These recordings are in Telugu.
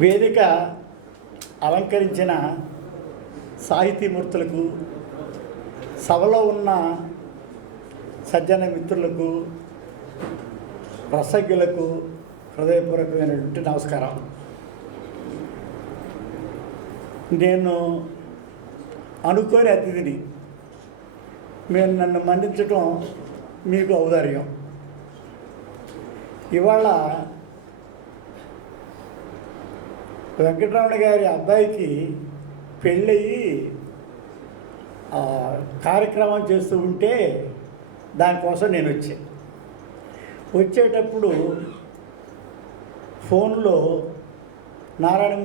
వేదిక అలంకరించిన సాహితీమూర్తులకు, సభలో ఉన్న సజ్జన మిత్రులకు, రసజ్ఞులకు హృదయపూర్వకమైనటువంటి నమస్కారం. నేను అనుకోని అతిథిని. మీరు నన్ను మన్నించడం మీకు ఔదార్యం. ఇవాళ వెంకటరమణ గారి అబ్బాయికి పెళ్ళయి కార్యక్రమం చేస్తూ ఉంటే దానికోసం నేను వచ్చేటప్పుడు ఫోన్లో నారాయణ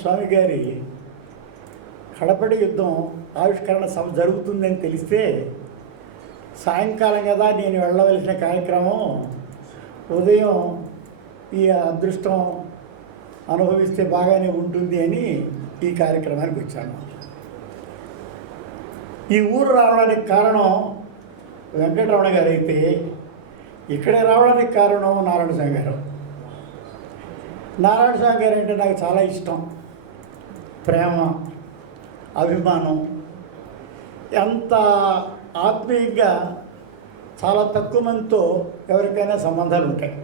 స్వామి గారి కడపటి యుద్ధం ఆవిష్కరణ సభ జరుగుతుందని తెలిస్తే, సాయంకాలం కదా నేను వెళ్ళవలసిన కార్యక్రమం, ఉదయం ఈ అదృష్టం అనుభవిస్తే బాగానే ఉంటుంది అని ఈ కార్యక్రమానికి వచ్చాను. ఈ ఊరు రావడానికి కారణం వెంకటరమణ గారు అయితే, ఇక్కడే రావడానికి కారణం నారాయణ స్వామి గారు. నారాయణ స్వామి గారు అంటే నాకు చాలా ఇష్టం, ప్రేమ, అభిమానం. ఎంత ఆత్మీయంగా చాలా తక్కువ మందితో ఎవరికైనా సంబంధాలు ఉంటాయి.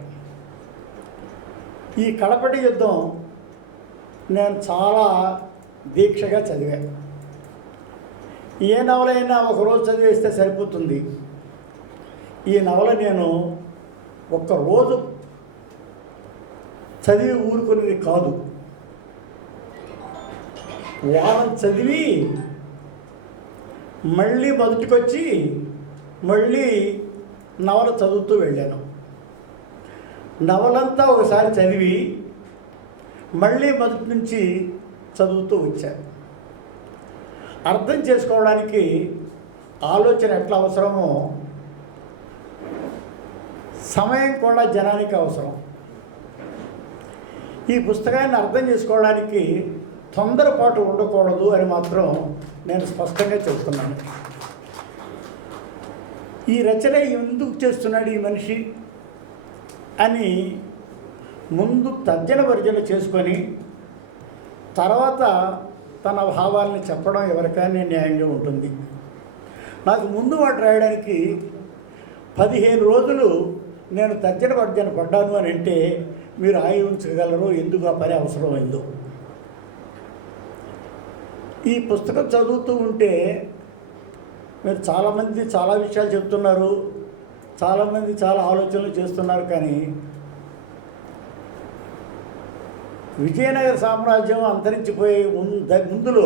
ఈ కడపటి యుద్ధం నేను చాలా దీక్షగా చదివాను. ఏ నవలైనా ఒకరోజు చదివేస్తే సరిపోతుంది. ఈ నవల నేను ఒక్కరోజు చదివి ఊరుకునేది కాదు, వారం చదివి మళ్ళీ మొదటికొచ్చి మళ్ళీ నవల చదువుతూ వెళ్ళాను. నవలంతా ఒకసారి చదివి మళ్ళీ మొదటి నుంచి చదువుతూ వచ్చాను. అర్థం చేసుకోవడానికి ఆలోచన ఎట్లా అవసరమో, సమయం కూడా జనానికి అవసరం. ఈ పుస్తకాన్ని అర్థం చేసుకోవడానికి తొందరపాటు ఉండకూడదు అని మాత్రం నేను స్పష్టంగా చెబుతున్నాను. ఈ రచన ఎందుకు చేస్తున్నాడు ఈ మనిషి అని ముందు తర్జన భర్జన చేసుకొని తర్వాత తన భావాల్ని చెప్పడం ఎవరికైనా న్యాయంగా ఉంటుంది. నాకు ముందు వాటి రాయడానికి 15 రోజులు నేను తర్జన భర్జన పడ్డాను అని అంటే మీరు ఉంచగలరు ఎందుకు ఆ పని అవసరమైందో. ఈ పుస్తకం చదువుతూ ఉంటే మీరు చాలామంది చాలా విషయాలు చెప్తున్నారు, చాలామంది చాలా ఆలోచనలు చేస్తున్నారు. కానీ విజయనగర సామ్రాజ్యం అంతరించిపోయే ముందులో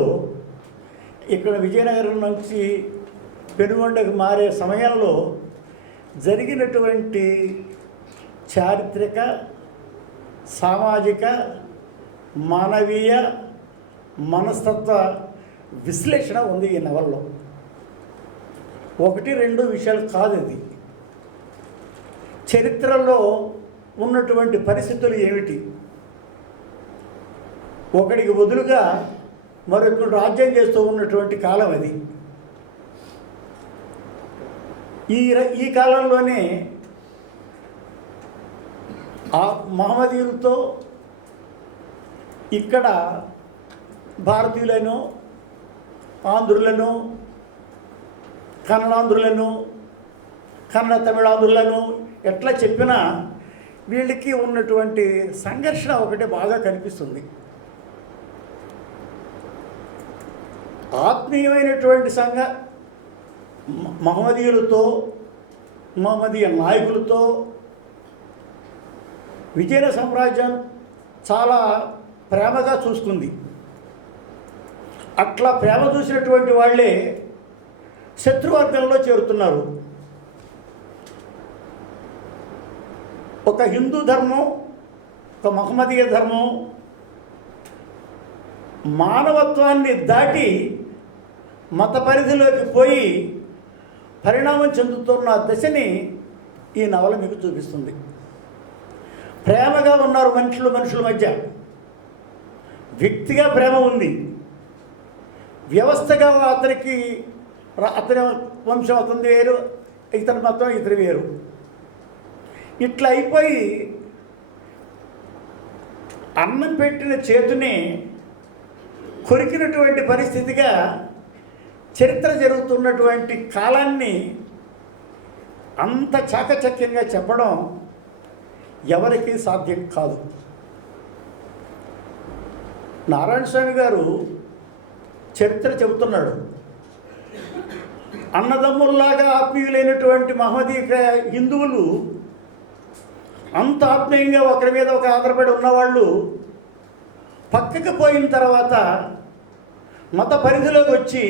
ఇక్కడ విజయనగరం నుంచి పెనుగొండకు మారే సమయంలో జరిగినటువంటి చారిత్రక, సామాజిక, మానవీయ, మనస్తత్వ విశ్లేషణ ఉంది ఈ నవల్లో. 1-2 విషయాలు కాదు. ఇది చరిత్రలో ఉన్నటువంటి పరిస్థితులు ఏమిటి, ఒకడికి వదులుగా మరొకడు రాజ్యం చేస్తూ ఉన్నటువంటి కాలం అది. ఈ కాలంలోనే ఆ మహమ్మదీయులతో ఇక్కడ భారతీయులను, ఆంధ్రులను, కన్నడాంధ్రులను, కన్నడ తమిళాంధ్రులను ఎట్లా చెప్పినా వీళ్ళకి ఉన్నటువంటి సంఘర్షణ ఒకటే బాగా కనిపిస్తుంది. ఆత్మీయమైనటువంటి మహమ్మదీయులతో, మహమ్మదీయ నాయకులతో విజయనగర సామ్రాజ్యం చాలా ప్రేమగా చూసుకుంది. అట్లా ప్రేమ చూసినటువంటి వాళ్ళే శత్రువర్గంలో చేరుతున్నారు. ఒక హిందూ ధర్మం, ఒక మహమ్మదీయ ధర్మం మానవత్వాన్ని దాటి మత పరిధిలోకి పోయి పరిణామం చెందుతున్న దశని ఈ నవల మీకు చూపిస్తుంది. ప్రేమగా ఉన్నారు మనుషుల మధ్య, వ్యక్తిగా ప్రేమ ఉంది, వ్యవస్థగా అతని వంశం అతని వేరు, ఇతని మతం ఇతని వేరు. ఇట్లా అయిపోయి అన్నం పెట్టిన చేతిని కొరికినటువంటి పరిస్థితిగా చరిత్ర జరుగుతున్నటువంటి కాలాన్ని అంత చాకచక్యంగా చెప్పడం ఎవరికీ సాధ్యం కాదు. నారాయణ స్వామి గారు చరిత్ర చెబుతున్నాడు. అన్నదమ్ముల్లాగా ఆత్మీయులైనటువంటి మహమ్మదీయ హిందువులు అంత ఆత్మీయంగా ఒకరి మీద ఒక ఆధారపడి ఉన్నవాళ్ళు పక్కకి పోయిన తర్వాత మత పరిధిలోకి వచ్చి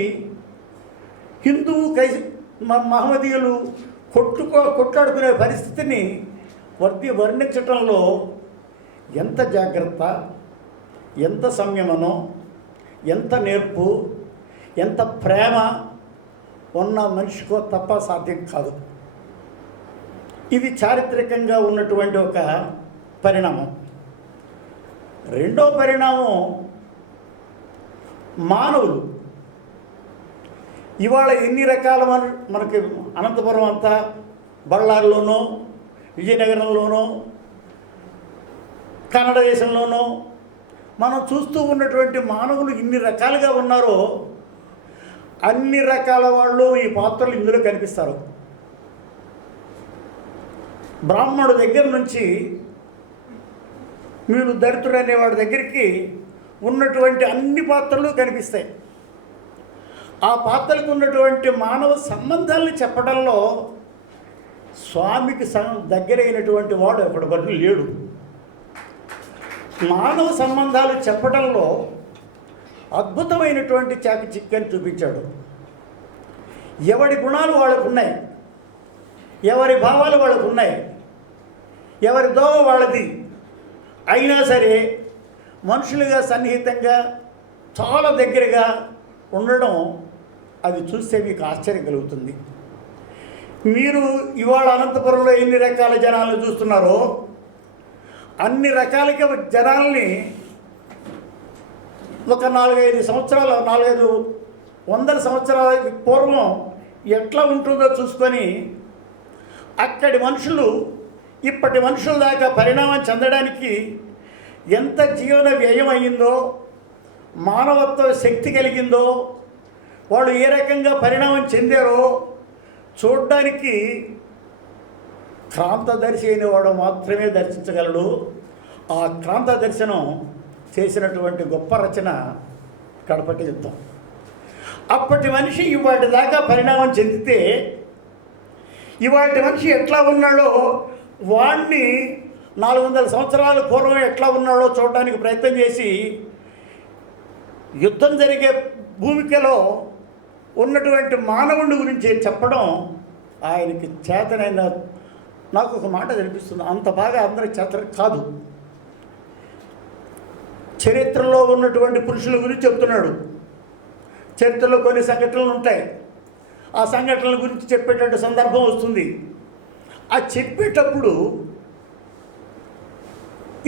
హిందువు మహమ్మదీయులు కొట్లాడుకునే పరిస్థితిని వర్ణించటంలో ఎంత జాగ్రత్త, ఎంత సంయమనం, ఎంత నేర్పు, ఎంత ప్రేమ ఉన్న మనిషికో తప్ప సాధ్యం కాదు. ఇది చారిత్రకంగా ఉన్నటువంటి ఒక పరిణామం. రెండో పరిణామం మానవులు. ఇవాళ ఎన్ని రకాల మనకి అనంతపురం అంతా, బళ్ళారిలోనూ, విజయనగరంలోనూ, కన్నడ దేశంలోనూ మనం చూస్తూ ఉన్నటువంటి మానవులు ఇన్ని రకాలుగా ఉన్నారో అన్ని రకాల వాళ్ళు ఈ పాత్రలు ఇందులో కనిపిస్తారు. బ్రాహ్మణుడి దగ్గర నుంచి మీరు దళితుడు అనేవాడి దగ్గరికి ఉన్నటువంటి అన్ని పాత్రలు కనిపిస్తాయి. ఆ పాత్రలకు ఉన్నటువంటి మానవ సంబంధాలను చెప్పడంలో స్వామికి దగ్గరైనటువంటి వాడు ఎప్పటికీ లేడు. మానవ సంబంధాలు చెప్పడంలో అద్భుతమైనటువంటి చాకచక్యాన్ని చూపించాడు. ఎవడి గుణాలు వాళ్ళకు ఉన్నాయి, ఎవరి భావాలు వాళ్ళకు ఉన్నాయి, ఎవరి దోవ వాళ్ళది. అయినా సరే మనుషులుగా సన్నిహితంగా చాలా దగ్గరగా ఉండడం, అది చూస్తే మీకు ఆశ్చర్యం కలుగుతుంది. మీరు ఇవాళ అనంతపురంలో ఎన్ని రకాల జనాలను చూస్తున్నారో అన్ని రకాలుగా జనాల్ని ఒక 4-5 సంవత్సరాలు, 400 సంవత్సరాల పూర్వం ఎట్లా ఉంటుందో చూసుకొని అక్కడి మనుషులు ఇప్పటి మనుషుల దాకా పరిణామం చెందడానికి ఎంత జీవన వ్యయం అయ్యిందో, మానవత్వ శక్తి కలిగిందో, వాళ్ళు ఏ రకంగా పరిణామం చెందారో చూడడానికి క్రాంతదర్శి అయినవాడు మాత్రమే దర్శించగలడు. ఆ క్రాంత దర్శనం చేసినటువంటి గొప్ప రచన కడపటి యుద్ధం. అప్పటి మనిషి ఇవాటి దాకా పరిణామం చెందితే ఇవాటి మనిషి ఎట్లా ఉన్నాడో వాడిని 400 సంవత్సరాల పూర్వం ఎట్లా ఉన్నాడో చూడడానికి ప్రయత్నం చేసి యుద్ధం జరిగే భూమికలో ఉన్నటువంటి మానవుడి గురించి చెప్పడం ఆయనకి చేతనైన. నాకు ఒక మాట కనిపిస్తుంది, అంత బాగా అందరికి చేత కాదు. చరిత్రలో ఉన్నటువంటి పురుషుల గురించి చెప్తున్నాడు. చరిత్రలో కొన్ని సంఘటనలు ఉంటాయి, ఆ సంఘటనల గురించి చెప్పేటట్టు సందర్భం వస్తుంది. ఆ చెప్పేటప్పుడు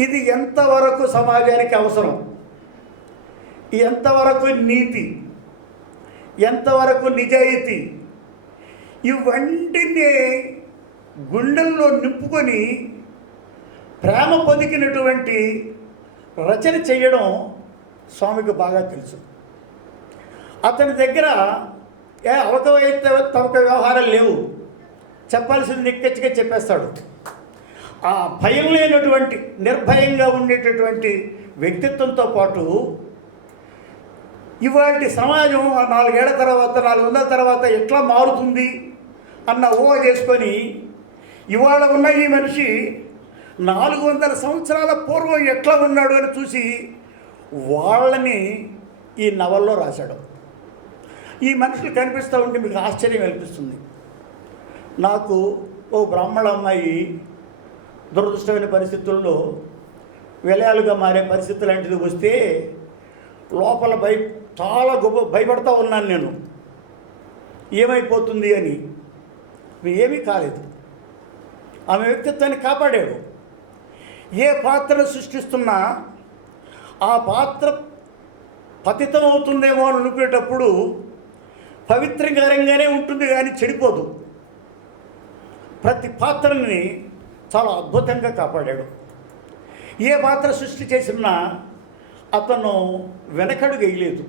ఇది ఎంతవరకు సమాజానికి అవసరం, ఎంతవరకు నీతి, ఎంతవరకు నిజాయితీ, ఇవన్నీ గుండెల్లో నింపుకొని ప్రేమ పొదికినటువంటి రచన చేయడం స్వామికి బాగా తెలుసు. అతని దగ్గర అవకవైతే తమక వ్యవహారాలు లేవు, చెప్పాల్సింది నిక్కచ్చిగా చెప్పేస్తాడు. ఆ భయం లేనటువంటి నిర్భయంగా ఉండేటటువంటి వ్యక్తిత్వంతో పాటు ఇవాటి సమాజం 4 ఏళ్ల తర్వాత 400 తర్వాత ఎట్లా మారుతుంది అన్న ఊహ చేసుకొని ఇవాళ ఉన్న ఈ మనిషి 400 సంవత్సరాల పూర్వం ఎట్లా ఉన్నాడు అని చూసి వాళ్ళని ఈ నవల్లో రాశాడు. ఈ మనుషులు కనిపిస్తూ ఉంటే మీకు ఆశ్చర్యం అనిపిస్తుంది. నాకు ఓ బ్రాహ్మణ అమ్మాయి దురదృష్టమైన పరిస్థితుల్లో విలయాలుగా మారే పరిస్థితి లాంటిది వస్తే లోపల చాలా భయపడతా ఉన్నాను నేను, ఏమైపోతుంది అని. ఏమీ కాలేదు. ఆమె వ్యక్తిత్వాన్ని కాపాడాడు. ఏ పాత్రను సృష్టిస్తున్నా ఆ పాత్ర పతితం అవుతుందేమో అని అనుకునేటప్పుడు పవిత్రంగానే ఉంటుంది కానీ చెడిపోదు. ప్రతి పాత్రని చాలా అద్భుతంగా కాపాడాడు. ఏ పాత్ర సృష్టి చేసినా అతను వెనకడుగు వేయలేదు.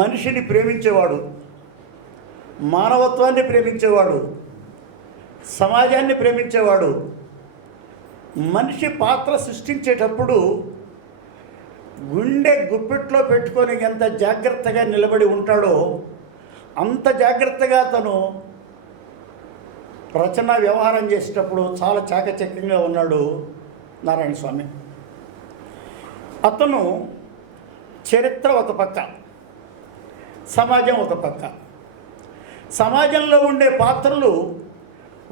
మనిషిని ప్రేమించేవాడు, మానవత్వాన్ని ప్రేమించేవాడు, సమాజాన్ని ప్రేమించేవాడు. మనిషి పాత్ర సృష్టించేటప్పుడు గుండె గుప్పెట్లో పెట్టుకొని ఎంత జాగ్రత్తగా నిలబడి ఉంటాడో అంత జాగ్రత్తగా తను రచన వ్యవహారం చేసేటప్పుడు చాలా చాకచక్యంగా ఉన్నాడు నారాయణ స్వామి. అతను చరిత్ర ఒక పక్క, సమాజం ఒక పక్క. సమాజంలో ఉండే పాత్రలు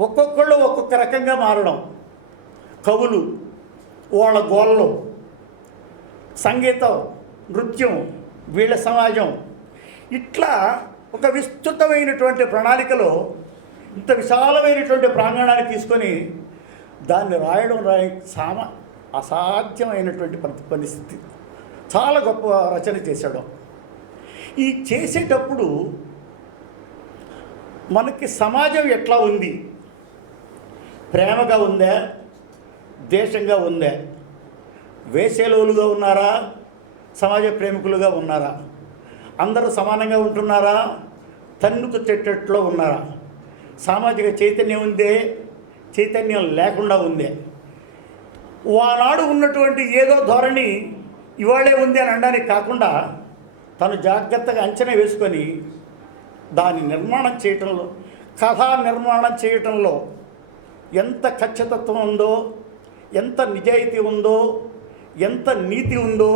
ఒక్కొక్కళ్ళు ఒక్కొక్క రకంగా మారడం, కవులు వాళ్ళ గోళ్ళు, సంగీతం, నృత్యం, వీళ్ళ సమాజం, ఇట్లా ఒక విస్తృతమైనటువంటి ప్రణాళికలో ఇంత విశాలమైనటువంటి ప్రాంగణాన్ని తీసుకొని దాన్ని రాయడం అసాధ్యమైనటువంటి పరిస్థితి. చాలా గొప్ప రచన చేశాడు. ఈ చేసేటప్పుడు మనకి సమాజం ఎట్లా ఉంది, ప్రేమగా ఉందా, దేశంగా ఉందా, వేసేలోలుగా ఉన్నారా, సమాజ ప్రేమికులుగా ఉన్నారా, అందరూ సమానంగా ఉంటున్నారా, తన్నుకు చెట్టట్లో ఉన్నారా, సామాజిక చైతన్యం ఉందే, చైతన్యం లేకుండా ఉందే, ఆనాడు ఉన్నటువంటి ఏదో ధోరణి ఇవాళే ఉంది అని అనడానికి కాకుండా తను జాగ్రత్తగా అంచనా వేసుకొని దాని నిర్మాణం చేయటంలో, కథా నిర్మాణం చేయటంలో ఎంత ఖచ్చితత్వం ఉందో, ఎంత నిజాయితీ ఉందో, ఎంత నీతి ఉందో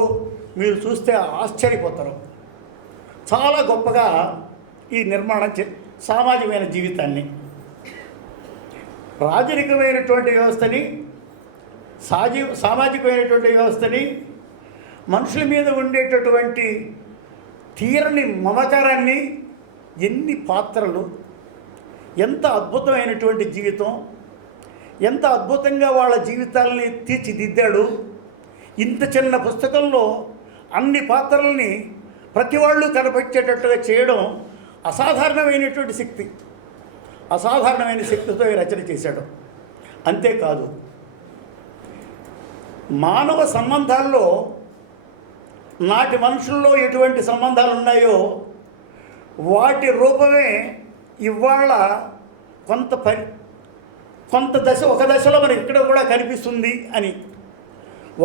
మీరు చూస్తే ఆశ్చర్యపోతారు. చాలా గొప్పగా ఈ నిర్మాణం సామాజికమైన జీవితాన్ని, రాజరికమైనటువంటి వ్యవస్థని, సామాజికమైనటువంటి వ్యవస్థని, మనుషుల మీద ఉండేటటువంటి తీరని మమకారాన్ని, ఎన్ని పాత్రలు, ఎంత అద్భుతమైనటువంటి జీవితం, ఎంత అద్భుతంగా వాళ్ళ జీవితాలని తీర్చిదిద్దాడు. ఇంత చిన్న పుస్తకంలో అన్ని పాత్రల్ని ప్రతి వాళ్ళు కనపరిచేటట్టుగా చేయడం అసాధారణమైనటువంటి శక్తి, అసాధారణమైన శక్తితో ఈ రచన చేశాడు. అంతేకాదు, మానవ సంబంధాల్లో నాటి మనుషుల్లో ఎటువంటి సంబంధాలు ఉన్నాయో వాటి రూపమే ఇవాళ కొంత దశ, ఒక దశలో మనకి ఇక్కడ కూడా కనిపిస్తుంది అని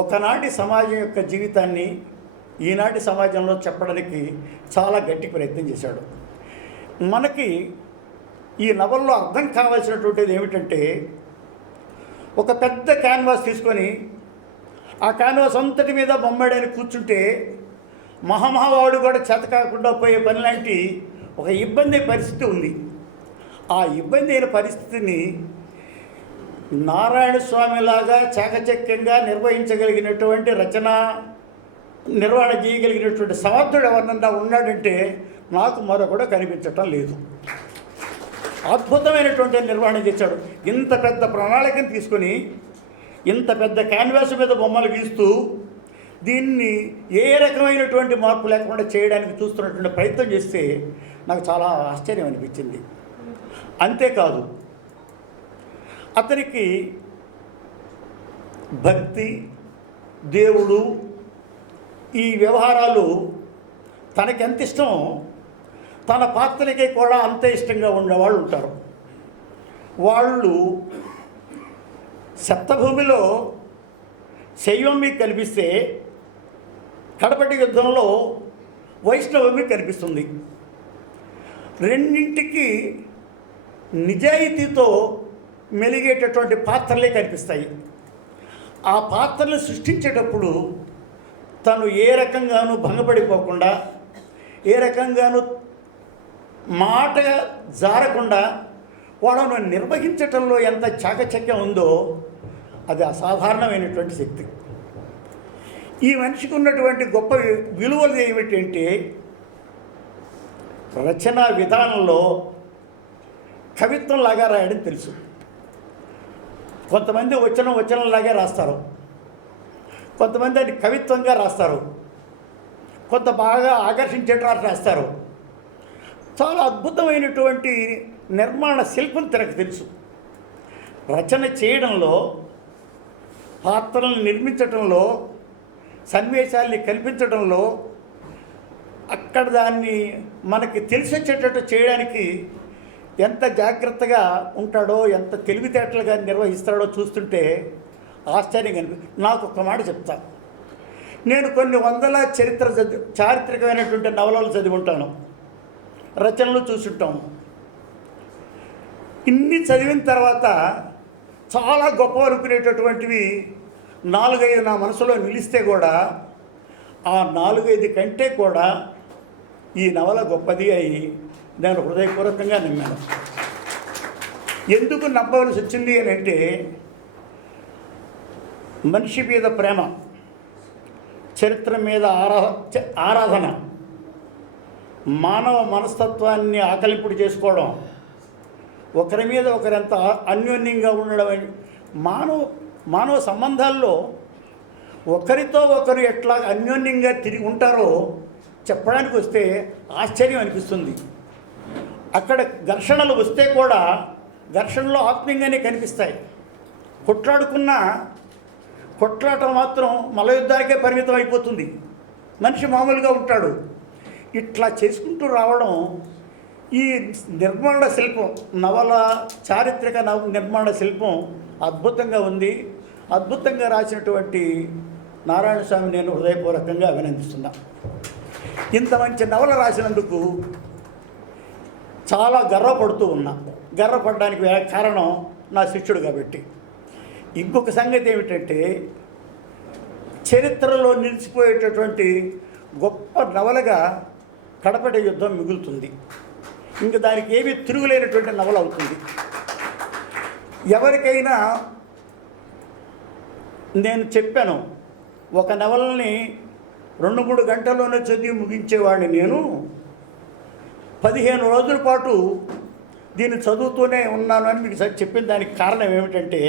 ఒకనాటి సమాజం యొక్క జీవితాన్ని ఈనాటి సమాజంలో చెప్పడానికి చాలా గట్టి ప్రయత్నం చేశాడు. మనకి ఈ నవల్లో అర్థం కావాల్సినటువంటిది ఏమిటంటే, ఒక పెద్ద క్యాన్వాస్ తీసుకొని ఆ క్యాన్వాస్ అంతటి మీద బొమ్మడని కూర్చుంటే మహామహావాడు కూడా చేత కాకుండా పోయే పని లాంటి ఒక ఇబ్బంది పరిస్థితి ఉంది. ఆ ఇబ్బంది అయిన పరిస్థితిని నారాయణ స్వామిలాగా చాకచక్యంగా నిర్వహించగలిగినటువంటి రచన నిర్వహణ చేయగలిగినటువంటి సమర్థుడు ఎవరినన్నా ఉన్నాడంటే నాకు మరొకడు కనిపించటం లేదు. అద్భుతమైనటువంటి నిర్వహణ చేశాడు. ఇంత పెద్ద ప్రణాళికను తీసుకొని ఇంత పెద్ద క్యాన్వాస్ మీద బొమ్మలు గీస్తూ దీన్ని ఏ రకమైనటువంటి మార్పు లేకుండా చేయడానికి చూస్తున్నటువంటి ప్రయత్నం చేస్తే నాకు చాలా ఆశ్చర్యం అనిపించింది. అంతేకాదు, అతనికి భక్తి, దేవుడు, ఈ వ్యవహారాలు తనకెంత ఇష్టమో తన పాత్రలకి కూడా అంతే ఇష్టంగా ఉండేవాళ్ళు ఉంటారు. వాళ్ళు సప్తభూమిలో శైవం మీకు కనిపిస్తే కడపటి యుద్ధంలో వైష్ణవం మీకు కనిపిస్తుంది. రెండింటికి నిజాయితీతో మెలిగేటటువంటి పాత్రలే కనిపిస్తాయి. ఆ పాత్రలు సృష్టించేటప్పుడు తను ఏ రకంగానూ భంగపడిపోకుండా, ఏ రకంగానూ మాట జారకుండా వాళ్ళను నిర్వహించటంలో ఎంత చాకచక్యం ఉందో అది అసాధారణమైనటువంటి శక్తి. ఈ మనిషికి ఉన్నటువంటి గొప్ప విలువలు ఏమిటంటే, రచనా విధానంలో కవిత్వంలాగా రాయడం తెలుసు. కొంతమంది వచనంలాగే రాస్తారు, కొంతమంది అది కవిత్వంగా రాస్తారు, కొంత బాగా ఆకర్షించేటట్టు రాస్తారు. చాలా అద్భుతమైనటువంటి నిర్మాణ శిల్పం తనకు తెలుసు. రచన చేయడంలో పాత్రలను నిర్మించడంలో, సన్నివేశాల్ని కల్పించడంలో, అక్కడ దాన్ని మనకి తెలిసొచ్చేటట్టు చేయడానికి ఎంత జాగ్రత్తగా ఉంటాడో, ఎంత తెలివితేటలుగా నిర్వహిస్తాడో చూస్తుంటే ఆశ్చర్యంగా నాకు ఒక మాట చెప్తా. నేను కొన్ని వందల చారిత్రకమైనటువంటి నవలలు చదివి ఉంటాను, రచనలు చూసుంటాము. ఇన్ని చదివిన తర్వాత చాలా గొప్ప అనుకునేటటువంటివి 4-5 నా మనసులో నిలిస్తే కూడా ఆ 4-5 కంటే కూడా ఈ నవల గొప్పది అయి నేను హృదయపూర్వకంగా నమ్మాను. ఎందుకు నమ్మవలసి వచ్చింది అని అంటే, మనిషి మీద ప్రేమ, చరిత్ర మీద ఆరాధన, మానవ మనస్తత్వాన్ని ఆకలింపుడు చేసుకోవడం, ఒకరి మీద ఒకరంత అన్యోన్యంగా ఉండడం, మానవ సంబంధాల్లో ఒకరితో ఒకరు ఎట్లా అన్యోన్యంగా తిరిగి ఉంటారో చెప్పడానికి వస్తే ఆశ్చర్యం అనిపిస్తుంది. అక్కడ ఘర్షణలు వస్తే కూడా ఘర్షణలో ఆత్మీయంగానే కనిపిస్తాయి. కొట్లాట మాత్రం మల్లయుద్ధానికే పరిమితం అయిపోతుంది. మనిషి మామూలుగా ఉంటాడు. ఇట్లా చేసుకుంటూ రావడం ఈ నిర్మాణ శిల్పం, నవల చారిత్రక నిర్మాణ శిల్పం అద్భుతంగా ఉంది. అద్భుతంగా రాసినటువంటి నారాయణ స్వామి నేను హృదయపూర్వకంగా అభినందిస్తున్నా. ఇంత మంచి నవల రాసినందుకు చాలా గర్వపడుతూ ఉన్నా. గర్వపడడానికి కారణం నా శిష్యుడు కాబట్టి. ఇంకొక సంగతి ఏమిటంటే, చరిత్రలో నిలిచిపోయేటటువంటి గొప్ప నవలగా కడపటి యుద్ధం మిగులుతుంది. ఇంక దానికి ఏమీ తిరుగులేనటువంటి నవల అవుతుంది. ఎవరికైనా నేను చెప్పాను, ఒక నవలని 2-3 గంటల్లోనే చదివి ముగించేవాడిని నేను 15 రోజుల పాటు దీన్ని చదువుతూనే ఉన్నాను అని మీకు చెప్పిన దానికి కారణం ఏమిటంటే,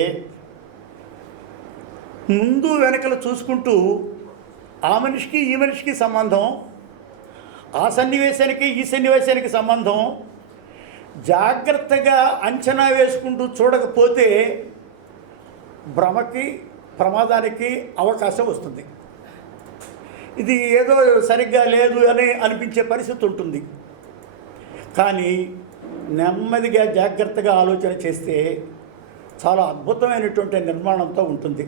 ముందు వెనకలు చూసుకుంటూ ఆ మనిషికి ఈ మనిషికి సంబంధం, ఆ సన్నివేశానికి ఈ సన్నివేశానికి సంబంధం జాగ్రత్తగా అంచనా వేసుకుంటూ చూడకపోతే భ్రమకి, ప్రమాదానికి అవకాశం వస్తుంది. ఇది ఏదో సరిగ్గా లేదు అని అనిపించే పరిస్థితి ఉంటుంది. కానీ నెమ్మదిగా జాగ్రత్తగా ఆలోచన చేస్తే చాలా అద్భుతమైనటువంటి నిర్మాణంతో ఉంటుంది.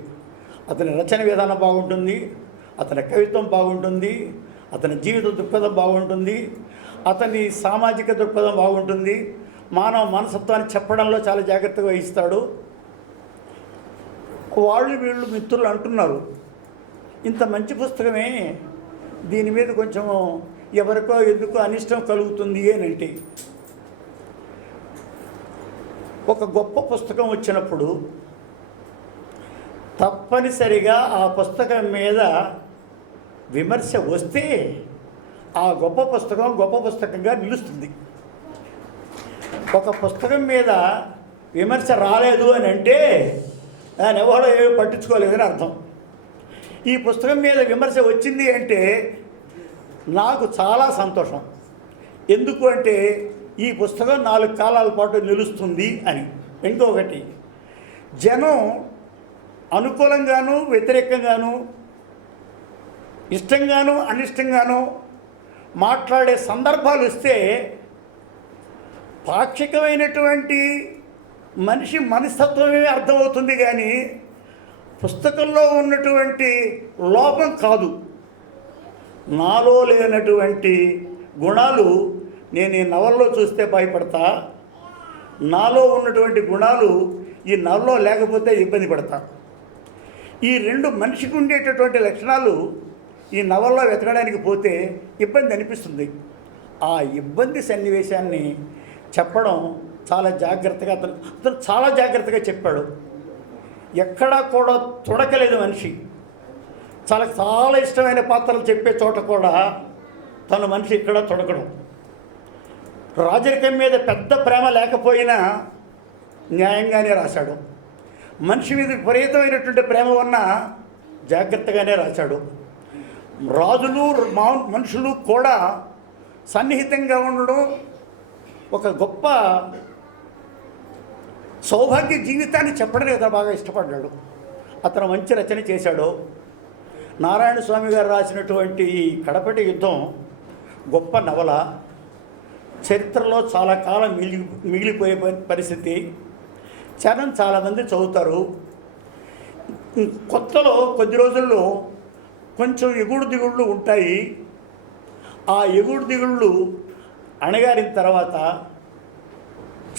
అతని రచన విధానం బాగుంటుంది, అతని కవిత్వం బాగుంటుంది, అతని జీవిత దృక్పథం బాగుంటుంది, అతని సామాజిక దృక్పథం బాగుంటుంది, మానవ మనస్తత్వాన్ని చెప్పడంలో చాలా జాగ్రత్తగా వహిస్తాడు. వీళ్ళు మిత్రులు అంటున్నారు, ఇంత మంచి పుస్తకమే, దీని మీద కొంచెం ఎవరికో ఎందుకో అనిష్టం కలుగుతుంది అని అంటే, ఒక గొప్ప పుస్తకం వచ్చినప్పుడు తప్పనిసరిగా ఆ పుస్తకం మీద విమర్శ వస్తే ఆ గొప్ప పుస్తకం గొప్ప పుస్తకంగా నిలుస్తుంది. ఒక పుస్తకం మీద విమర్శ రాలేదు అని అంటే దాన్ని ఎవరో ఏమీ పట్టించుకోలేదని అర్థం. ఈ పుస్తకం మీద విమర్శ వచ్చింది అంటే నాకు చాలా సంతోషం. ఎందుకు అంటే ఈ పుస్తకం 4 కాలాల పాటు నిలుస్తుంది అని. ఇంకొకటి, జనం అనుకూలంగాను వ్యతిరేకంగాను ఇష్టంగాను అనిష్టంగాను మాట్లాడే సందర్భాలు వస్తే పాక్షికమైనటువంటి మనిషి మనస్తత్వమే అర్థమవుతుంది, కానీ పుస్తకంలో ఉన్నటువంటి లోపం కాదు. నాలో లేనటువంటి గుణాలు నేను ఈ నవల్లో చూస్తే భయపడతా, నాలో ఉన్నటువంటి గుణాలు ఈ నవల్లో లేకపోతే ఇబ్బంది పడతా. ఈ 2 మనిషికి ఉండేటటువంటి లక్షణాలు ఈ నవల్లో వెతకడానికి పోతే ఇబ్బంది అనిపిస్తుంది. ఆ ఇబ్బంది సన్నివేశాన్ని చెప్పడం చాలా జాగ్రత్తగా అతను చాలా జాగ్రత్తగా చెప్పాడు. ఎక్కడా కూడా తొడకలేదు మనిషి. చాలా ఇష్టమైన పాత్రలు చెప్పే చోట కూడా తను మనిషి ఇక్కడ తొడకడం. రాజరికం మీద పెద్ద ప్రేమ లేకపోయినా న్యాయంగానే రాశాడు. మనిషి మీద విపరీతమైనటువంటి ప్రేమ ఉన్న జాగ్రత్తగానే రాశాడు. రాజులు మనుషులు కూడా సన్నిహితంగా ఉండడం ఒక గొప్ప సౌభాగ్య జీవితాన్ని చెప్పడానికి అతను బాగా ఇష్టపడ్డాడు. అతను మంచి రచన చేశాడో, నారాయణ స్వామి గారు రాసినటువంటి ఈ కడపటి యుద్ధం గొప్ప నవల, చరిత్రలో చాలా కాలం మిగిలిపోయే పరిస్థితి. జనం చాలామంది చదువుతారు. కొత్తలో కొద్ది రోజుల్లో కొంచెం ఎగుడు దిగుళ్ళు ఉంటాయి. ఆ ఎగుడు దిగుళ్ళు అణగారిన తర్వాత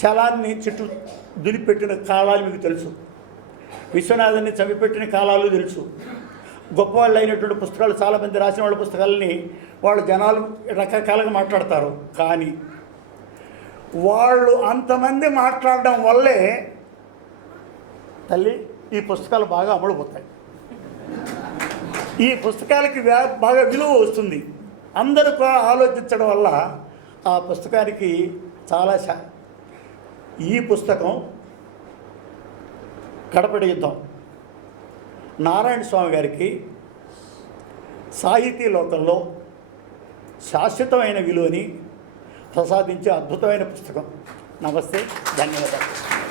చలాన్ని చుట్టూ దులిపెట్టిన కాలాలు మీకు తెలుసు, విశ్వనాథాన్ని చంపిపెట్టిన కాలాలు తెలుసు. గొప్పవాళ్ళు అయినటువంటి పుస్తకాలు చాలామంది రాసిన వాళ్ళ పుస్తకాలని వాళ్ళు జనాలు రకరకాలుగా మాట్లాడతారు. కానీ వాళ్ళు అంతమంది మాట్లాడడం వల్లే తల్లి ఈ పుస్తకాలు బాగా అమలుపోతాయి. ఈ పుస్తకాలకి బాగా విలువ వస్తుంది. అందరూ కూడా ఆలోచించడం వల్ల ఆ పుస్తకానికి చాలా ఈ పుస్తకం కడపటి యుద్ధం నారాయణ స్వామి గారికి సాహితీ లోకంలో శాశ్వతమైన విలువని ప్రసాదించే అద్భుతమైన పుస్తకం. నమస్తే, ధన్యవాదాలు.